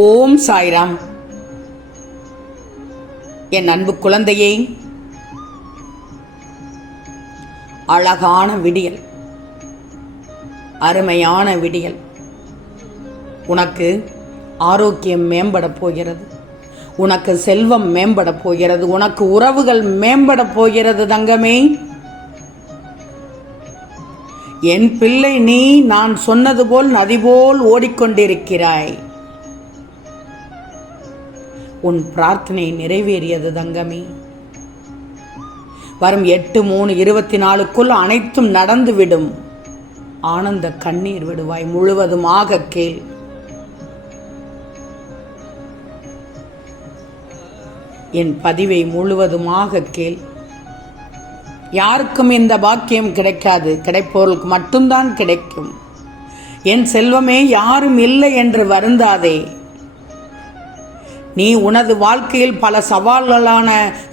ஓம் சாய்ராம். என் அன்பு குழந்தையே, அழகான விடியல், அருமையான விடியல். உனக்கு ஆரோக்கியம் மேம்பட போகிறது, உனக்கு செல்வம் மேம்பட போகிறது, உனக்கு உறவுகள் மேம்பட போகிறது. தங்கமே, என் பிள்ளை, நீ நான் சொன்னது போல் நதி போல் ஓடிக்கொண்டிருக்கிறாய். உன் பிரார்த்தனை நிறைவேறியது தங்கமே. வரும் 8/3/24க்குள் அனைத்தும் நடந்துவிடும். ஆனந்த கண்ணீர் விடுவாய். முழுவதுமாக கேள். என் பதிவை முழுவதுமாக கேள். யாருக்கும் இந்த பாக்கியம் கிடைக்காது, கிடைப்பவர்களுக்கு மட்டும்தான் கிடைக்கும். என் செல்வமே, யாரும் இல்லை என்று வருந்தாதே. நீ உனது வாழ்க்கையில் பல சவால்களான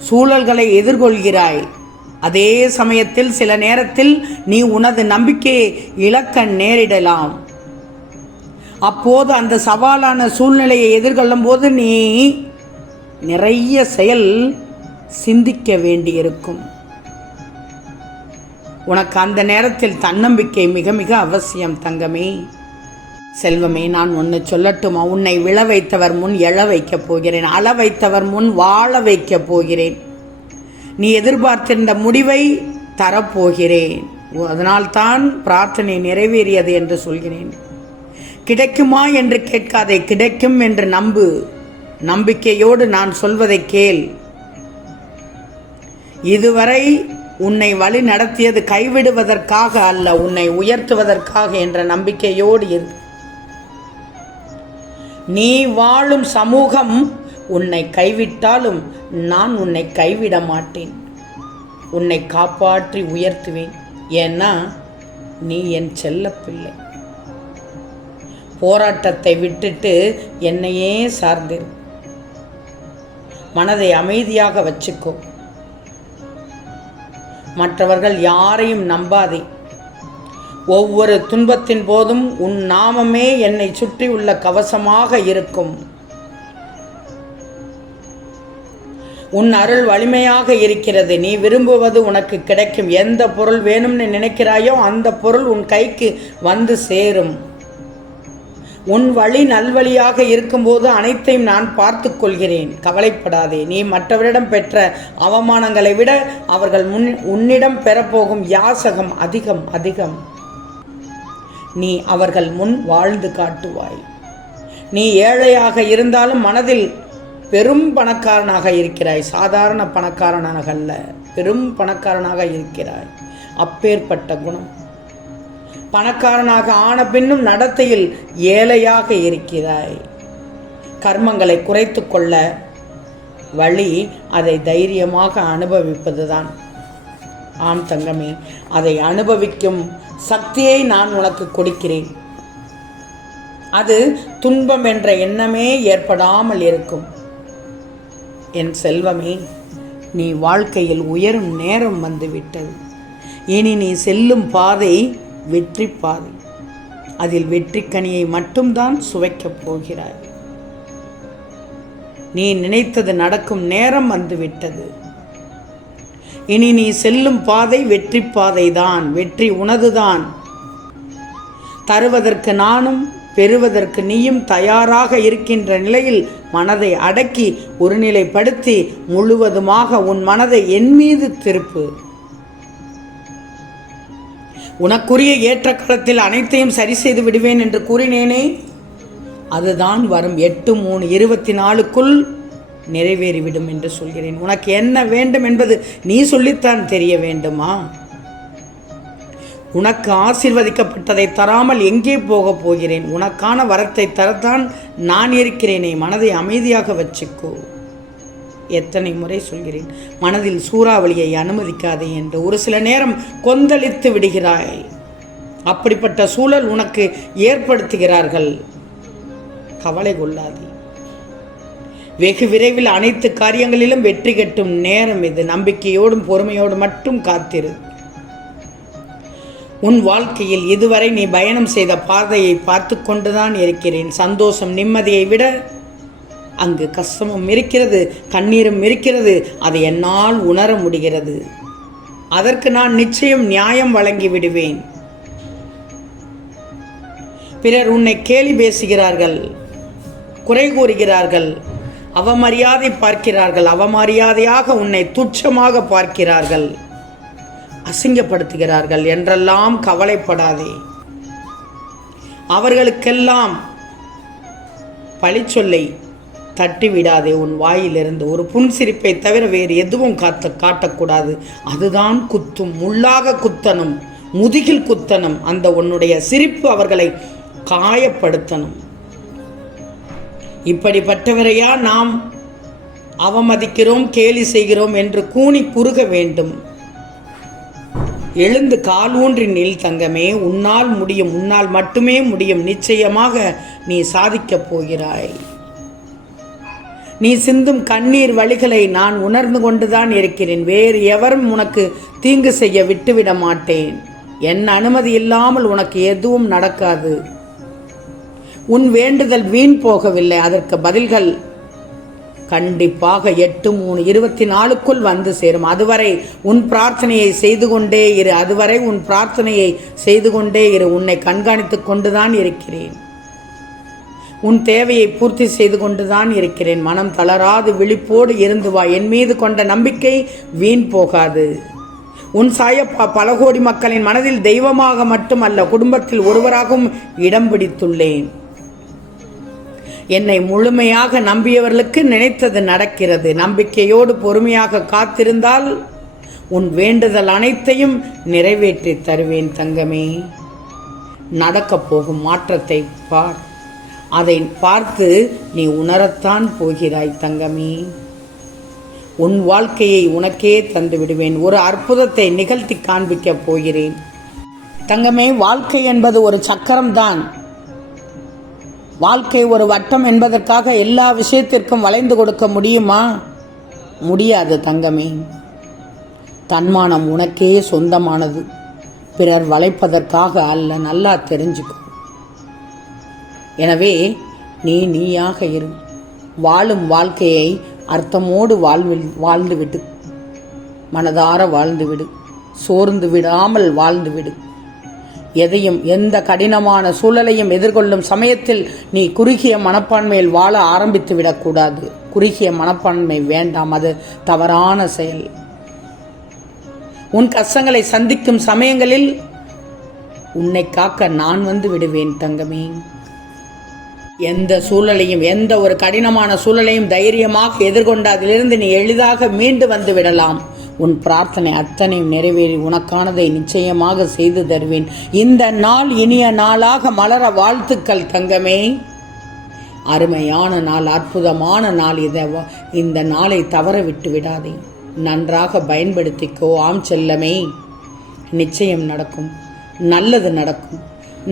சூழல்களை எதிர்கொள்கிறாய். அதே சமயத்தில் சில நேரத்தில் நீ உனது நம்பிக்கையை இழக்க நேரிடலாம். அப்போது அந்த சவாலான சூழ்நிலையை எதிர்கொள்ளும் போது நீ நிறைய செயல் சிந்திக்க வேண்டியிருக்கும். உனக்கு அந்த நேரத்தில் தன்னம்பிக்கை மிக மிக அவசியம் தங்கமே. செல்வமே, நான் ஒன்று சொல்லட்டுமா? உன்னை விழ வைத்தவர் முன் எழ வைக்கப் போகிறேன், அழ வைத்தவர் முன் வாழ வைக்கப் போகிறேன். நீ எதிர்பார்த்திருந்த முடிவை தரப்போகிறேன். அதனால்தான் பிரார்த்தனை நிறைவேறியது என்று சொல்கிறேன். கிடைக்குமா என்று கேட்காதே, கிடைக்கும் என்று நம்பு. நம்பிக்கையோடு நான் சொல்வதை கேள். இதுவரை உன்னை வழி நடத்தியது கைவிடுவதற்காக அல்ல, உன்னை உயர்த்துவதற்காக என்ற நம்பிக்கையோடு இரு. நீ வாழும் சமூகம் உன்னை கைவிட்டாலும் நான் உன்னை கைவிட மாட்டேன். உன்னை காப்பாற்றி உயர்த்துவேன். ஏன்னா நீ என் செல்ல பிள்ளை. போராட்டத்தை விட்டுட்டு என்னையே சார்ந்திரு. மனதை அமைதியாக வச்சுக்கோ. மற்றவர்கள் யாரையும் நம்பாதே. ஒவ்வொரு துன்பத்தின் போதும் உன் நாமமே என்னை சுற்றி உள்ள கவசமாக இருக்கும். உன் அருள் வலிமையாக இருக்கிறது. நீ விரும்புவது உனக்கு கிடைக்கும். எந்த பொருள் வேணும்னு நினைக்கிறாயோ அந்த பொருள் உன் கைக்கு வந்து சேரும். உன் வழி நல்வழியாக இருக்கும்போது அனைத்தையும் நான் பார்த்து கொள்கிறேன். கவலைப்படாதே. நீ மற்றவரிடம் பெற்ற அவமானங்களை விட அவர்கள் உன்னிடம் பெறப்போகும் யாசகம் அதிகம் அதிகம். நீ அவர்கள் முன் வாழ்ந்து காட்டுவாய். நீ ஏழையாக இருந்தாலும் மனதில் பெரும் பணக்காரனாக இருக்கிறாய். சாதாரண பணக்காரனாக அல்ல, பெரும் பணக்காரனாக இருக்கிறாய். அப்பேற்பட்ட குணம். பணக்காரனாக ஆன பின்னும் நடத்தையில் ஏழையாக இருக்கிறாய். கர்மங்களை குறைத்து கொள்ள வழி அதை தைரியமாக அனுபவிப்பதுதான். ஆம் தங்கமே, அதை அனுபவிக்கும் சக்தியை நான் உனக்கு கொடுக்கிறேன். அது துன்பம் என்ற எண்ணமே ஏற்படாமல் இருக்கும். என் செல்வமே, நீ வாழ்க்கையில் உயரும் நேரம் வந்துவிட்டது. இனி நீ செல்லும் பாதை வெற்றி பாதை. அதில் வெற்றி கனியை மட்டும்தான் சுவைக்கப் போகிறாய். நீ நினைத்தது நடக்கும் நேரம் வந்துவிட்டது. இனி நீ செல்லும் பாதை வெற்றி பாதைதான். வெற்றி உனதுதான். தருவதற்கு நானும் பெறுவதற்கு நீயும் தயாராக இருக்கின்ற நிலையில் மனதை அடக்கி ஒருநிலைப்படுத்தி முழுவதுமாக உன் மனதை என் மீது திருப்பு. உனக்குரிய ஏற்ற காலத்தில் அனைத்தையும் சரி செய்து விடுவேன் என்று கூறினேனே, அதுதான் வரும் 8/3/24க்குள் நிறைவேறிவிடும் என்று சொல்கிறேன். உனக்கு என்ன வேண்டும் என்பது நீ சொல்லித்தான் தெரிய வேண்டுமா? உனக்கு ஆசீர்வதிக்கப்பட்டதை தராமல் எங்கே போகப் போகிறேன்? உனக்கான வரத்தை தரத்தான் நான் இருக்கிறேனே. மனதை அமைதியாக வச்சுக்கோ. எத்தனை முறை சொல்கிறேன், மனதில் சூறாவளியை அனுமதிக்காதே என்று. ஒரு சில நேரம் கொந்தளித்து விடுகிறாய். அப்படிப்பட்ட சூழல் உனக்கு ஏற்படுத்துகிறார்கள். கவலை கொள்ளாதே. வெகு விரைவில் அனைத்து காரியங்களிலும் வெற்றி கட்டும் நேரம் இது. நம்பிக்கையோடும் பொறுமையோடு மட்டும் காத்திரு. உன் வாழ்க்கையில் இதுவரை நீ பயணம் செய்த பாதையை பார்த்து கொண்டுதான் இருக்கிறேன். சந்தோஷம் நிம்மதியை விட அங்கு கஷ்டமும் இருக்கிறது, கண்ணீரும் இருக்கிறது. அதை என்னால் உணர முடிகிறது. அதற்கு நான் நிச்சயம் நியாயம் வழங்கி விடுவேன். பிறர் உன்னை கேலி பேசுகிறார்கள், குறை கூறுகிறார்கள், அவமரியாதை பார்க்கிறார்கள், அவமரியாதையாக உன்னை துச்சமாக பார்க்கிறார்கள், அசிங்கப்படுத்துகிறார்கள் என்றெல்லாம் கவலைப்படாதே. அவர்களுக்கெல்லாம் பழிச்சொல்லை தட்டிவிடாதே. உன் வாயிலிருந்து ஒரு புன்சிரிப்பை தவிர வேறு எதுவும் காட்டக்கூடாது. அதுதான் குத்தும், முள்ளாக குத்தணும், முதுகில் குத்தணும். அந்த உன்னுடைய சிரிப்பு அவர்களை காயப்படுத்தணும். இப்படிப்பட்டவரையா நாம் அவமதிக்கிறோம், கேலி செய்கிறோம் என்று கூனி குறுக வேண்டும். எழுந்து கால் ஊன்றி நில் தங்கமே. உன்னால் முடியும், உன்னால் மட்டுமே முடியும். நிச்சயமாக நீ சாதிக்கப் போகிறாய். நீ சிந்தும் கண்ணீர் வழிகளை நான் உணர்ந்து கொண்டுதான் இருக்கிறேன். வேறு எவரும் உனக்கு தீங்கு செய்ய விட்டுவிட மாட்டேன். என் அனுமதி இல்லாமல் உனக்கு எதுவும் நடக்காது. உன் வேண்டுதல் வீண் போகவில்லை. அதற்கு பதில்கள் கண்டிப்பாக 8/3/24க்குள் வந்து சேரும். அதுவரை உன் பிரார்த்தனையை செய்து கொண்டே இரு. அதுவரை உன் பிரார்த்தனையை செய்து கொண்டே இரு. உன்னை கண்காணித்துக் கொண்டுதான் இருக்கிறேன். உன் தேவையை பூர்த்தி செய்து கொண்டுதான் இருக்கிறேன். மனம் தளராது விழிப்போடு இருந்து வா. என் மீது கொண்ட நம்பிக்கை வீண் போகாது. உன் சாயப்பா பல கோடி மக்களின் மனதில் தெய்வமாக மட்டுமல்ல, குடும்பத்தில் ஒருவராகவும் இடம் பிடித்துள்ளேன். என்னை முழுமையாக நம்பியவர்களுக்கு நினைத்தது நடக்கிறது. நம்பிக்கையோடு பொறுமையாக காத்திருந்தால் உன் வேண்டுதல் அனைத்தையும் நிறைவேற்றி தருவேன் தங்கமே. நடக்கப் போகும் மாற்றத்தை பார். அதை பார்த்து நீ உணரத்தான் போகிறாய் தங்கமே. உன் வாழ்க்கையை உனக்கே தந்து விடுவேன். ஒரு அற்புதத்தை நிகழ்த்தி காண்பிக்கப் போகிறேன் தங்கமே. வாழ்க்கை என்பது ஒரு சக்கரம்தான். வாழ்க்கை ஒரு வட்டம் என்பதற்காக எல்லா விஷயத்திற்கும் வளைந்து கொடுக்க முடியுமா? முடியாது தங்கமே. தன்மானம் உனக்கே சொந்தமானது, பிறர் வளைப்பதற்காக அல்ல. நல்லா தெரிஞ்சுக்கும். எனவே நீயாக இரு. வாழும் வாழ்க்கையை அர்த்தமோடு வாழ்ந்துவிடு. மனதார வாழ்ந்துவிடு. சோர்ந்து விடாமல் வாழ்ந்துவிடு. எதையும், எந்த கடினமான சூழலையும் எதிர்கொள்ளும் சமயத்தில் நீ குறுகிய மனப்பான்மையில் வாழ ஆரம்பித்து விடக்கூடாது. குறுகிய மனப்பான்மை வேண்டாம், அது தவறான செயல். உன் கஷ்டங்களை சந்திக்கும் சமயங்களில் உன்னை காக்க நான் வந்து விடுவேன் தங்கமே. எந்த சூழலையும், எந்த ஒரு கடினமான சூழலையும் தைரியமாக எதிர்கொண்டு அதிலிருந்து நீ எளிதாக மீண்டு வந்து விடலாம். உன் பிரார்த்தனை அத்தனையும் நிறைவேறி உனக்கானதை நிச்சயமாக செய்து தருவேன். இந்த நாள் இனிய நாளாக மலர வாழ்த்துக்கள் தங்கமே. அருமையான நாள், அற்புதமான நாள். இந்த நாளை தவற விட்டு விடாதே. நன்றாக பயன்படுத்திக்கோ. ஆம் செல்லமே, நிச்சயம் நடக்கும். நல்லது நடக்கும்.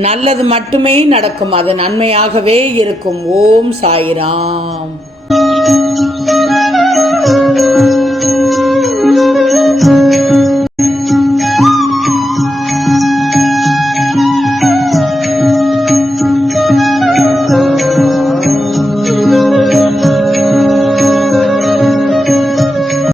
நல்லது மட்டுமே நடக்கும். அது நன்மையாகவே இருக்கும். ஓம் சாய்ராம்.